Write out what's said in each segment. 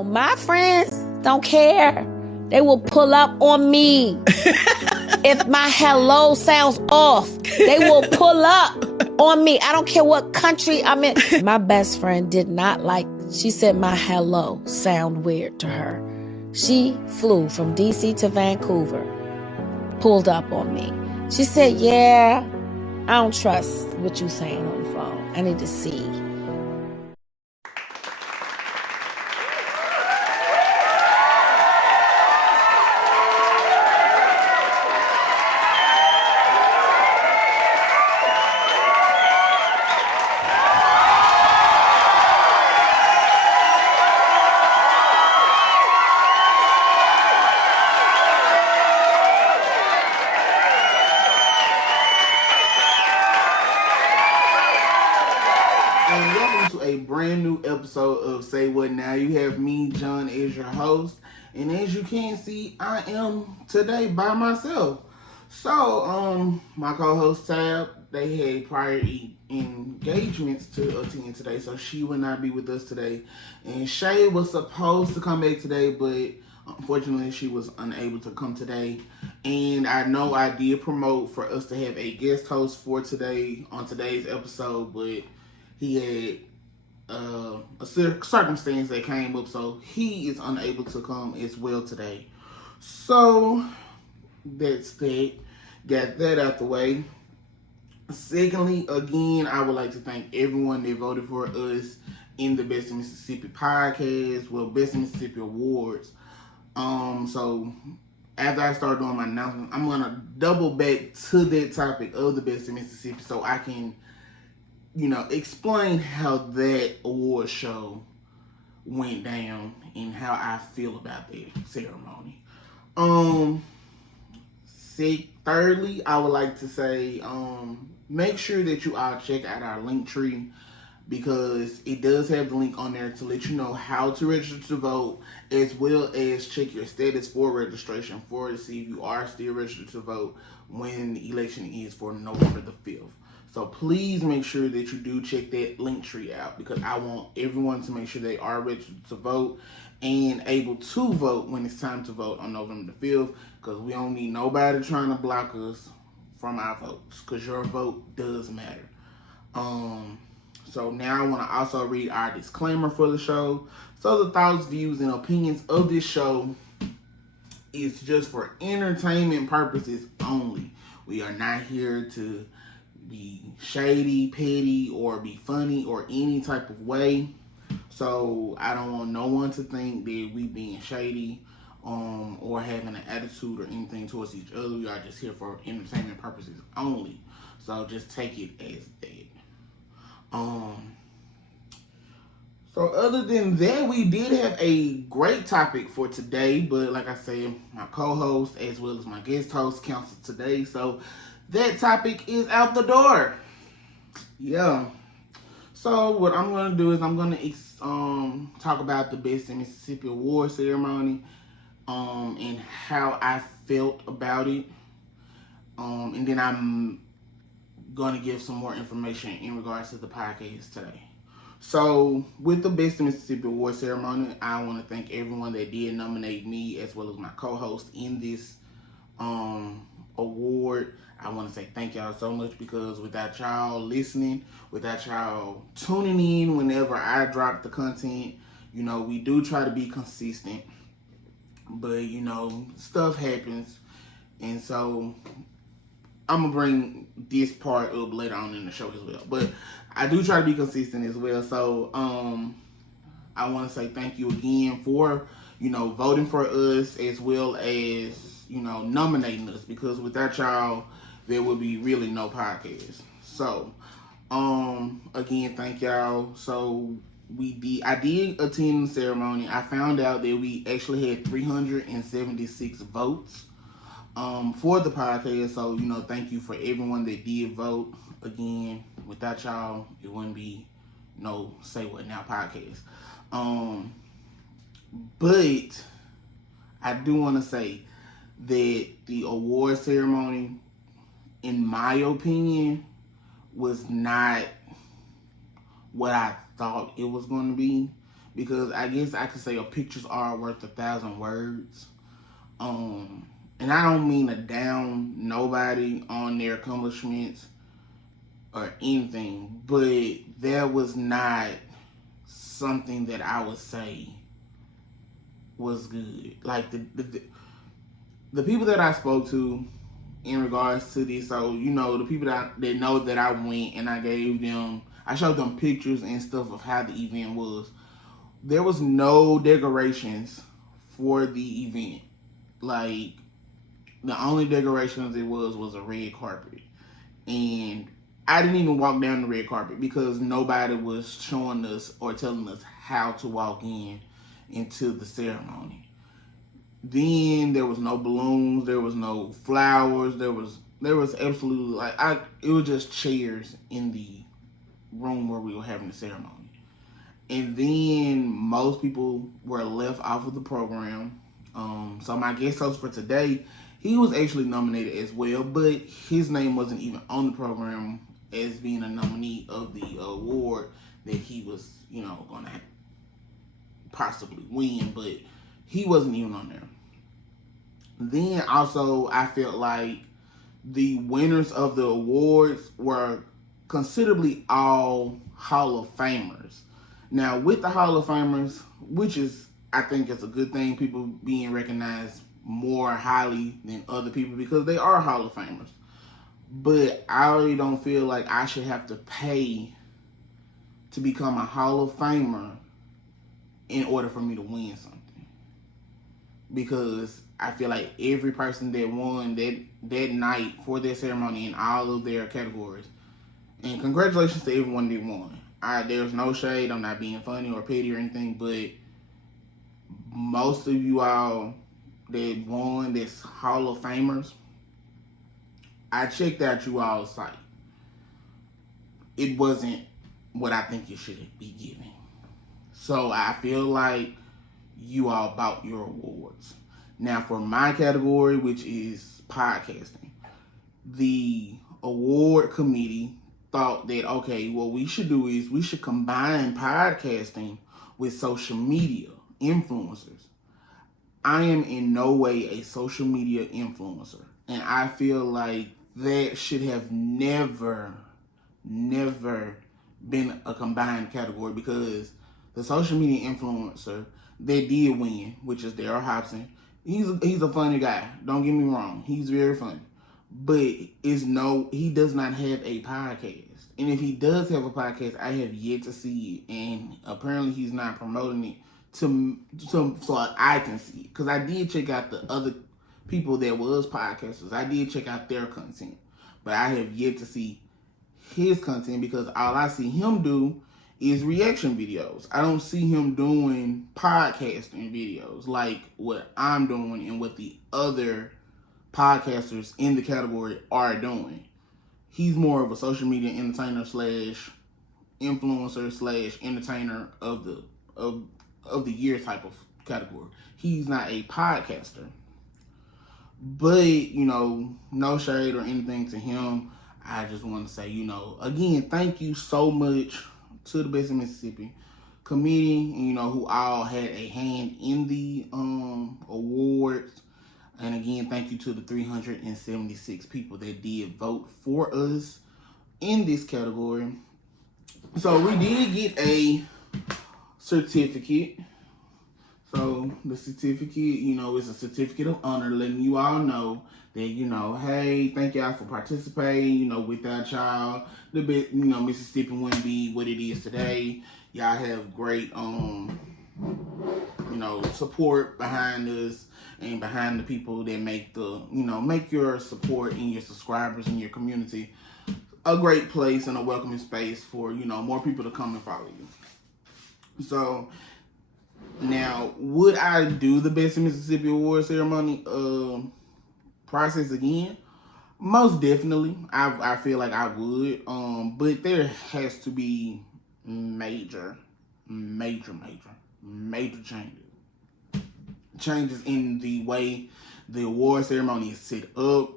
my friends don't care. They will pull up on me. If my hello sounds off, they will pull up on me. I don't care what country I'm in. My best friend did not like, she said my hello sound weird to her. She flew from DC to Vancouver, pulled up on me. She said, yeah, I don't trust what you saying on the phone. I need to see. A brand new episode of Say What Now. You have me, John, as your host, and as you can see, I am today by myself. So, my co-host Tab, they had prior engagements to attend today, so she will not be with us today. And Shay was supposed to come back today, but unfortunately, she was unable to come today. And I know I did promote for us to have a guest host for today on today's episode, but he had a circumstance that came up, so he is unable to come as well today. So that's that. Got that out the way. Secondly, again, I would like to thank everyone that voted for us in the Best of Mississippi podcast, Best of Mississippi Awards. So after I start doing my announcement, I'm gonna double back to that topic of the Best of Mississippi so I can explain how that award show went down and how I feel about that ceremony. Thirdly, I would like to say, make sure that you all check out our link tree, because it does have the link on there to let you know how to register to vote, as well as check your status for registration to see if you are still registered to vote when the election is for November the 5th. So please make sure that you do check that link tree out, because I want everyone to make sure they are registered to vote and able to vote when it's time to vote on November the 5th, because we don't need nobody trying to block us from our votes, because your vote does matter. So now I want to also read our disclaimer for the show. So the thoughts, views, and opinions of this show is just for entertainment purposes only. We are not here to be shady, petty, or be funny or any type of way. So I don't want no one to think that we being shady or having an attitude or anything towards each other. We are just here for entertainment purposes only. So just take it as that. So other than that, we did have a great topic for today, but like I said, my co-host as well as my guest host counseled today, so that topic is out the door. Yeah. So what I'm gonna do is I'm gonna talk about the Best in Mississippi Award ceremony, and how I felt about it, and then I'm gonna give some more information in regards to the podcast today. So with the Best in Mississippi Award ceremony, I want to thank everyone that did nominate me as well as my co-host in this award. I want to say thank y'all so much, because without y'all listening, without y'all tuning in whenever I drop the content, we do try to be consistent, but stuff happens, and so I'm gonna bring this part up later on in the show as well. But I do try to be consistent as well. So I want to say thank you again for voting for us, as well as nominating us, because without y'all there would be really no podcast. So again, thank y'all. So I did attend the ceremony. I found out that we actually had 376 votes for the podcast. So thank you for everyone that did vote. Again, without y'all, it wouldn't be no Say What Now podcast. But I do want to say that the award ceremony, in my opinion, was not what I thought it was going to be, because I guess I could say a pictures are worth 1,000 words. And I don't mean to down nobody on their accomplishments or anything, but that was not something that I would say was good. Like the people that I spoke to in regards to this, so the people that know that I went and I showed them pictures and stuff of how the event was. There was no decorations for the event. Like, the only decorations it was a red carpet. And I didn't even walk down the red carpet because nobody was showing us or telling us how to walk into the ceremony. Then there was no balloons, there was no flowers, there was absolutely it was just chairs in the room where we were having the ceremony. And then most people were left off of the program. So my guest host for today, he was actually nominated as well, but his name wasn't even on the program as being a nominee of the award that he was, going to possibly win, but he wasn't even on there. Then also, I felt like the winners of the awards were considerably all Hall of Famers. Now, with the Hall of Famers, which is, I think it's a good thing, people being recognized more highly than other people because they are Hall of Famers. But I really don't feel like I should have to pay to become a Hall of Famer in order for me to win something. Because I feel like every person that won that night for their ceremony in all of their categories, and congratulations to everyone that won. There's no shade, I'm not being funny or petty or anything, but most of you all that won this Hall of Famers, I checked out you all's site. It wasn't what I think it should be giving. So I feel like you all bought your awards. Now for my category, which is podcasting, the award committee thought that, okay, what we should do is we should combine podcasting with social media influencers. I am in no way a social media influencer. And I feel like that should have never been a combined category because the social media influencer that did win, which is Daryl Hobson, he's a funny guy. Don't get me wrong. He's very funny. But he does not have a podcast. And if he does have a podcast, I have yet to see it. And apparently he's not promoting it so I can see it. Because I did check out the other people that was podcasters. I did check out their content. But I have yet to see his content because all I see him do is reaction videos. I don't see him doing podcasting videos like what I'm doing and what the other podcasters in the category are doing. He's more of a social media entertainer / influencer / entertainer of the year type of category. He's not a podcaster. But, no shade or anything to him. I just want to say, again, thank you so much to the Best of Mississippi committee, who all had a hand in the awards. And again, thank you to the 376 people that did vote for us in this category. So we did get a certificate. So the certificate, is a certificate of honor letting you all know that, hey, thank y'all for participating. Without y'all, Mississippi wouldn't be what it is today. Y'all have great, support behind us and behind the people that make your support and your subscribers and your community a great place and a welcoming space for, more people to come and follow you. So now, would I do the Best of Mississippi Award ceremony process again? Most definitely. I feel like I would. But there has to be major changes. Changes in the way the award ceremony is set up,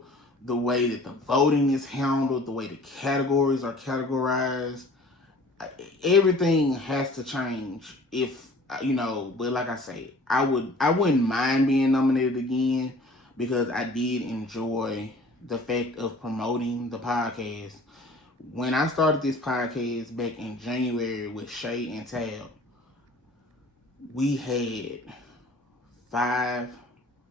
the way that the voting is handled, the way the categories are categorized. Everything has to change if But like I say, I wouldn't mind being nominated again because I did enjoy the fact of promoting the podcast. When I started this podcast back in January with Shay and Tab, we had 5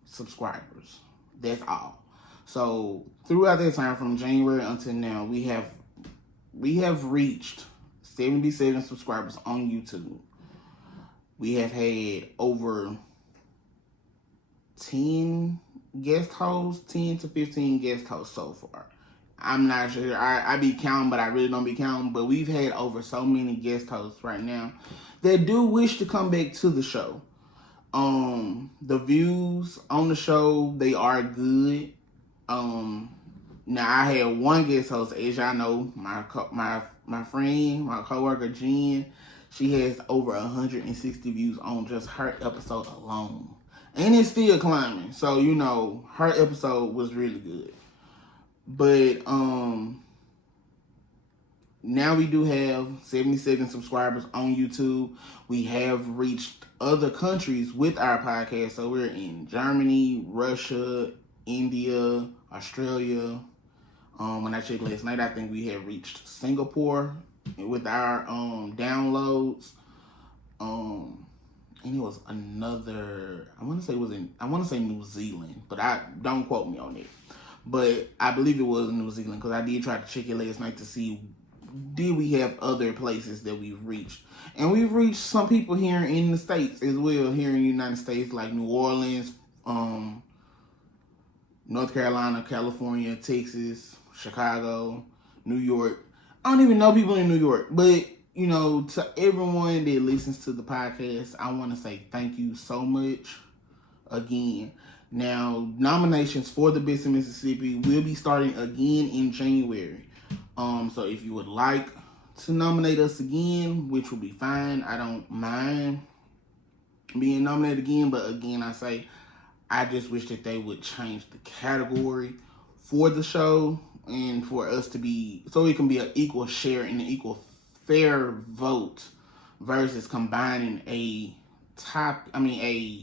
subscribers. That's all. So throughout that time, from January until now, we have reached 77 subscribers on YouTube. We have had over 10 guest hosts, 10 to 15 guest hosts so far. I'm not sure. I be counting, but I really don't be counting. But we've had over so many guest hosts right now that do wish to come back to the show. The views on the show, they are good. Now I had one guest host, as y'all know, my friend, my coworker Jen. She has over 160 views on just her episode alone, and it's still climbing. So her episode was really good. But now we do have 77 subscribers on YouTube. We have reached other countries with our podcast. So we're in Germany, Russia, India, Australia. When I checked last night, I think we had reached Singapore with our downloads. And it was another, I want to say New Zealand, but don't quote me on it. But I believe it was New Zealand because I did try to check it last night to see did we have other places that we've reached. And we've reached some people here in the States as well, here in the United States, like New Orleans, North Carolina, California, Texas, Chicago, New York. I don't even know people in New York, but to everyone that listens to the podcast, I want to say thank you so much again. Now, nominations for the Best of Mississippi will be starting again in January. So if you would like to nominate us again, which will be fine, I don't mind being nominated again. But again, I just wish that they would change the category for the show and for us to be, so it can be an equal share and an equal fair vote versus combining a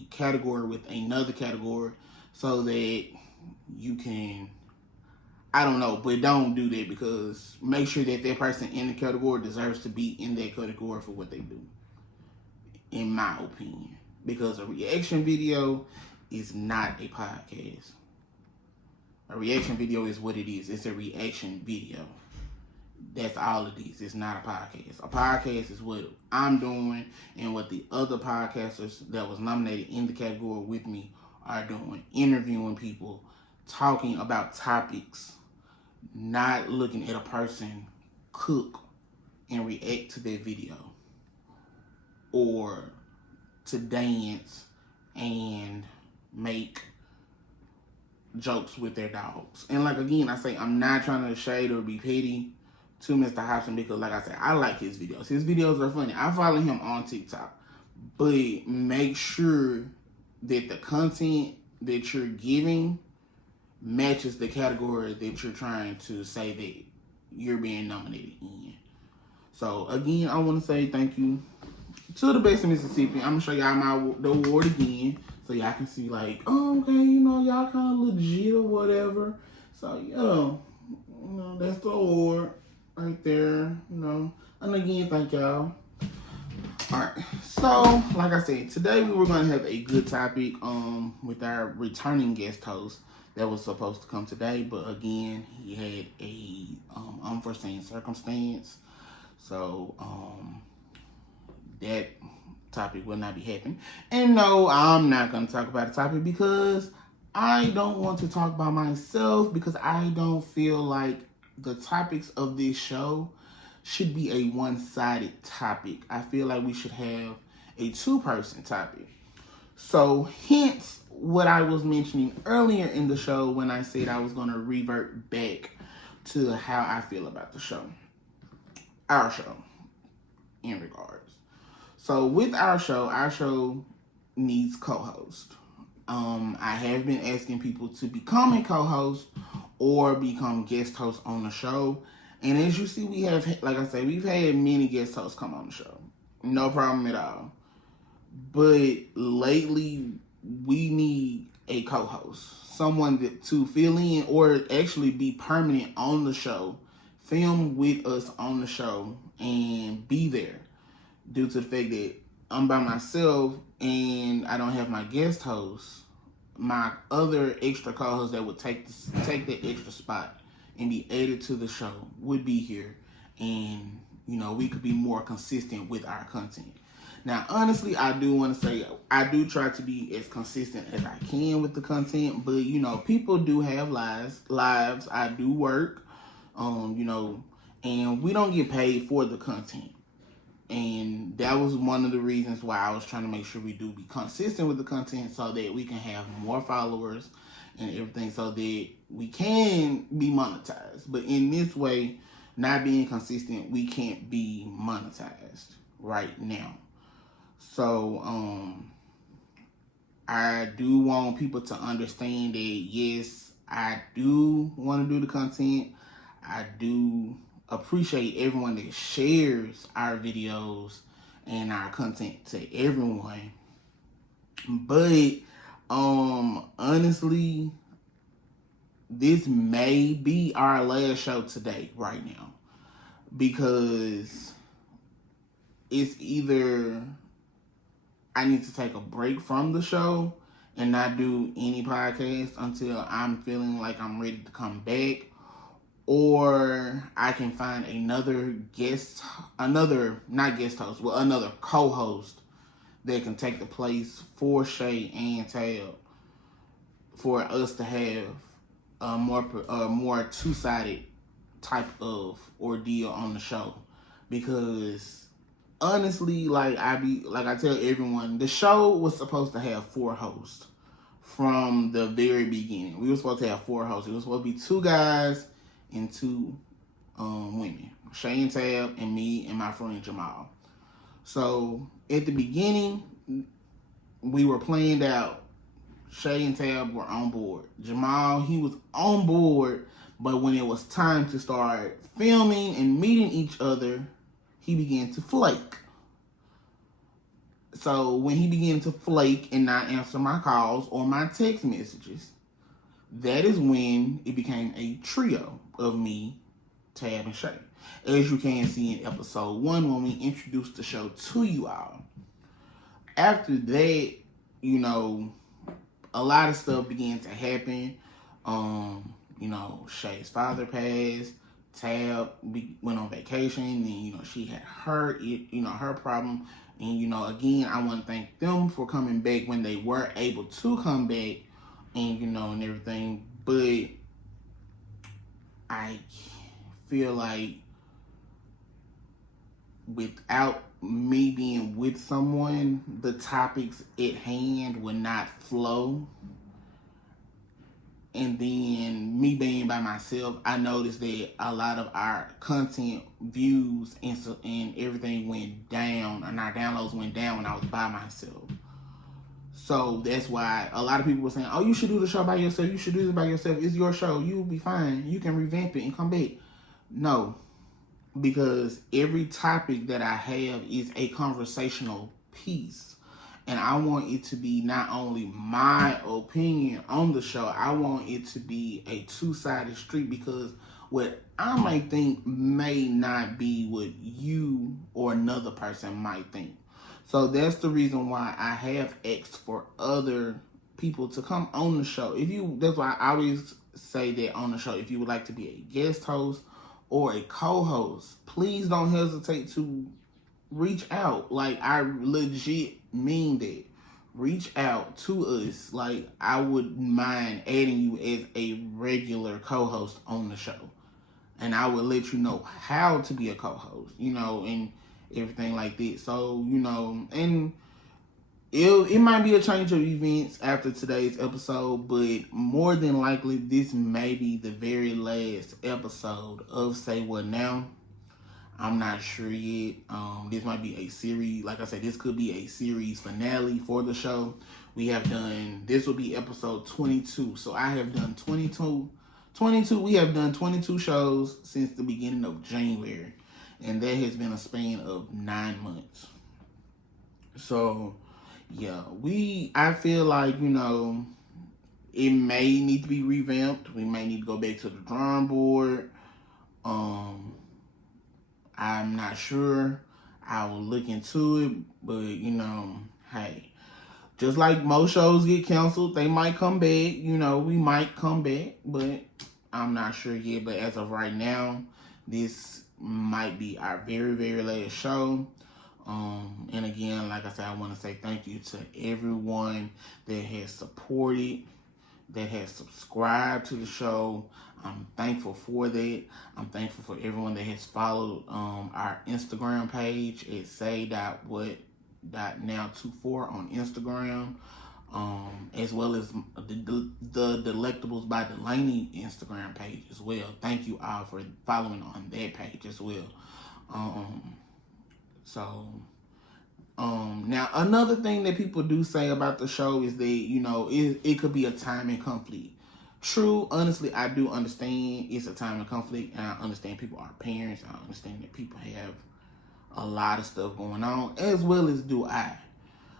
category with another category so that you can, I don't know, but don't do that, because make sure that person in the category deserves to be in that category for what they do, in my opinion. Because a reaction video is not a podcast. A reaction video is what it is. It's a reaction video. That's all it is. It's not a podcast. A podcast is what I'm doing and what the other podcasters that was nominated in the category with me are doing. Interviewing people, talking about topics, not looking at a person cook and react to their video, or to dance and make jokes with their dogs. And again, I say I'm not trying to shade or be petty to Mr. Hobson, because like I said, I like his videos. His videos are funny. I follow him on TikTok. But make sure that the content that you're giving matches the category that you're trying to say that you're being nominated in. So again, I want to say thank you to the Best of Mississippi. I'm gonna show y'all the award again, so y'all can see okay, y'all kind of legit or whatever. So that's the award right there. And again, thank y'all. All right, so like I said, today we were gonna have a good topic with our returning guest host that was supposed to come today, but again, he had a unforeseen circumstance, so that topic will not be happening. And no, I'm not gonna talk about the topic because I don't want to talk about myself, because I don't feel like the topics of this show should be a one-sided topic. I feel like we should have a two-person topic. So hence what I was mentioning earlier in the show when I said I was going to revert back to how I feel about the show. Our show, in regards. So with our show needs co-host. I have been asking people to become a co-host or become guest hosts on the show. And as you see, like I said, we've had many guest hosts come on the show. No problem at all. But lately, we need a co-host, someone to fill in or actually be permanent on the show, film with us on the show, and be there. Due to the fact that I'm by myself and I don't have my guest host, my other extra co-host that would take that extra spot and be added to the show would be here, and we could be more consistent with our content. Now, honestly, I do want to say I do try to be as consistent as I can with the content, but people do have lives. I do work, and we don't get paid for the content. And that was one of the reasons why I was trying to make sure we do be consistent with the content so that we can have more followers and everything so that we can be monetized. But in this way, not being consistent, we can't be monetized right now. So, I do want people to understand that, yes, I do want to do the content. I do appreciate everyone that shares our videos and our content to everyone. But honestly, this may be our last show today right now, because it's either I need to take a break from the show and not do any podcast until I'm feeling like I'm ready to come back, or I can find another co-host that can take the place for Shay and Tab for us to have a more two-sided type of ordeal on the show. Because honestly, I tell everyone, the show was supposed to have 4 hosts from the very beginning. We were supposed to have 4 hosts. It was supposed to be 2 guys and 2 women, Shay and Tab, and me and my friend Jamal. So at the beginning, we were planned out. Shay and Tab were on board. Jamal, he was on board, but when it was time to start filming and meeting each other, he began to flake. So when he began to flake and not answer my calls or my text messages, that is when it became a trio of me, Tab, and Shay. As you can see in episode 1 when we introduced the show to you all. After that, a lot of stuff began to happen. Shay's father passed. Tab went on vacation, and she had her problem. And again, I want to thank them for coming back when they were able to come back, and and everything. But I feel like without me being with someone, the topics at hand would not flow. And then me being by myself, I noticed that a lot of our content views and everything went down, and our downloads went down when I was by myself. So that's why a lot of people were saying, oh, you should do the show by yourself. You should do this by yourself. It's your show. You'll be fine. You can revamp it and come back. No, because every topic that I have is a conversational piece. And I want it to be not only my opinion on the show, I want it to be a two-sided street, because what I might think may not be what you or another person might think. So that's the reason why I have asked for other people to come on the show. That's why I always say that on the show, if you would like to be a guest host or a co-host, please don't hesitate to reach out. Like, I legit mean that. Reach out to us. Like, I would mind adding you as a regular co-host on the show. And I would let you know how to be a co-host, and everything like that. So, and it might be a change of events after today's episode, but more than likely, this may be the very last episode of Say What Now. I'm not sure yet. This might be a series. Like I said, this could be a series finale for the show. This will be episode 22. So I have done 22. We have done 22 shows since the beginning of January. And that has been a span of 9 months. So yeah, I feel like, it may need to be revamped. We may need to go back to the drawing board. I'm not sure. I will look into it, but hey, just like most shows get canceled, they might come back. We might come back, but I'm not sure yet. But as of right now, this might be our very, very last show. And again, like I said, I want to say thank you to everyone that has supported, that has subscribed to the show. I'm thankful for that. I'm thankful for everyone that has followed our Instagram page at say.what.now24 on Instagram, as well as the Delectables by Delaney Instagram page as well. Thank you all for following on that page as well. So now another thing that people do say about the show is that it could be a timing conflict. True, honestly, I do understand it's a timing conflict, and I understand people are parents. I understand that people have a lot of stuff going on, as well as do I.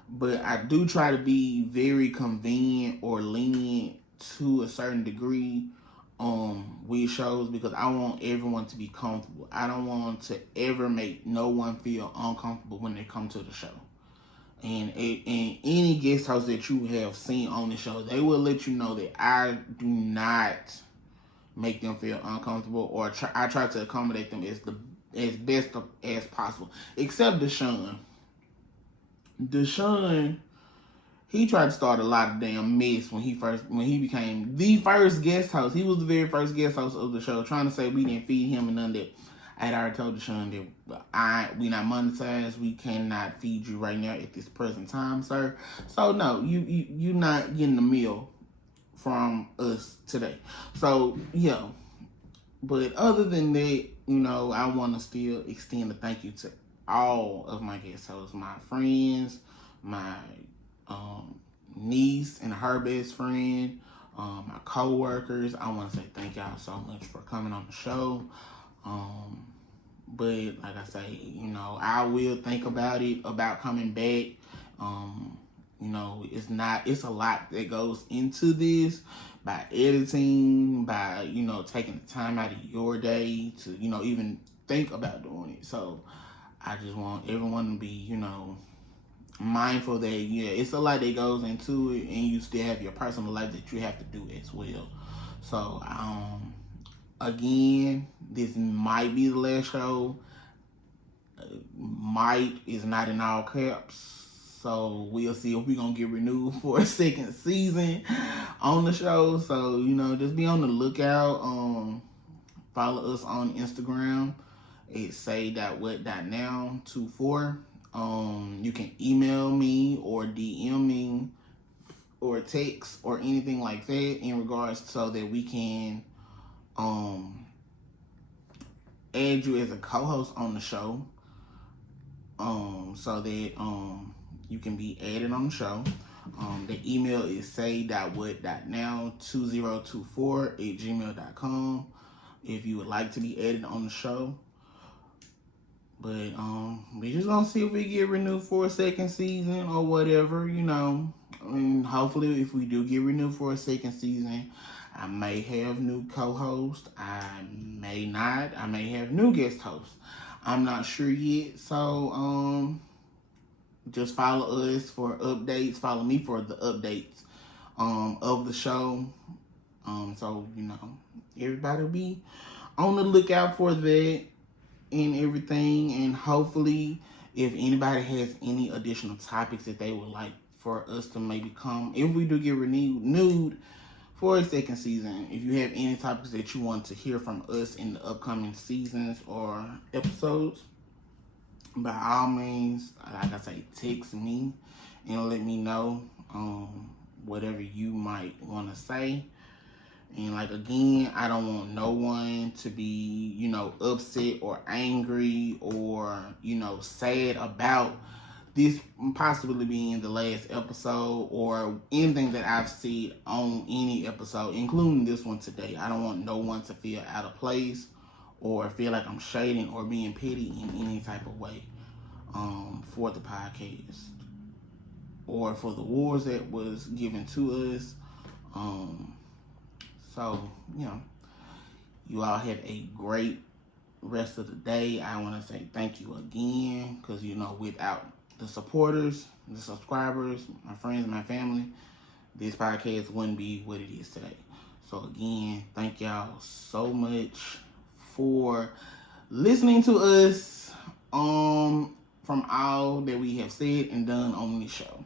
But I do try to be very convenient or lenient to a certain degree with shows, because I want everyone to be comfortable. I don't want to ever make no one feel uncomfortable when they come to the show. And any guest host that you have seen on the show, they will let you know that I do not make them feel uncomfortable, or I try to accommodate them as best as possible. Except Deshaun. Deshaun, he tried to start a lot of damn mess when he became the first guest host. He was the very first guest host of the show, trying to say we didn't feed him and none of that. I had already told Deshaun that we not monetized. We cannot feed you right now at this present time, sir. So no, you not getting the meal from us today. So yeah. But other than that, I want to still extend a thank you to all of my guest hosts, my friends, my niece and her best friend, my co-workers. I want to say thank y'all so much for coming on the show. But like I say, I will think about coming back. It's a lot that goes into this, by editing, by, taking the time out of your day to, even think about doing it. So I just want everyone to be, mindful that, it's a lot that goes into it, and you still have your personal life that you have to do as well. So, again, this might be the last show. Might is not in all caps. So we'll see if we're going to get renewed for a second season on the show. So, just be on the lookout. Follow us on Instagram at say.what.now24. You can email me or DM me or text or anything like that in regards, so that we can add you as a co-host on the show, so that you can be added on the show. The email is say.what.now2024@gmail.com if you would like to be added on the show. But we just gonna see if we get renewed for a second season or whatever, hopefully if we do get renewed for a second season, I may have new co-hosts. I may not. I may have new guest hosts. I'm not sure yet. So just follow us for updates. Follow me for the updates of the show. So everybody will be on the lookout for that and everything. And hopefully, if anybody has any additional topics that they would like for us to maybe come, if we do get renewed for a second season, if you have any topics that you want to hear from us in the upcoming seasons or episodes, by all means, like I say, text me and let me know whatever you might want to say. And again, I don't want no one to be, upset or angry or, sad about this possibly being the last episode or anything that I've said on any episode, including this one today. I don't want no one to feel out of place or feel like I'm shading or being petty in any type of way for the podcast. or for the wars that was given to us. So, you all have a great rest of the day. I want to say thank you again, because, without the supporters, the subscribers, my friends, my family, this podcast wouldn't be what it is today. So again, thank y'all so much for listening to us from all that we have said and done on this show.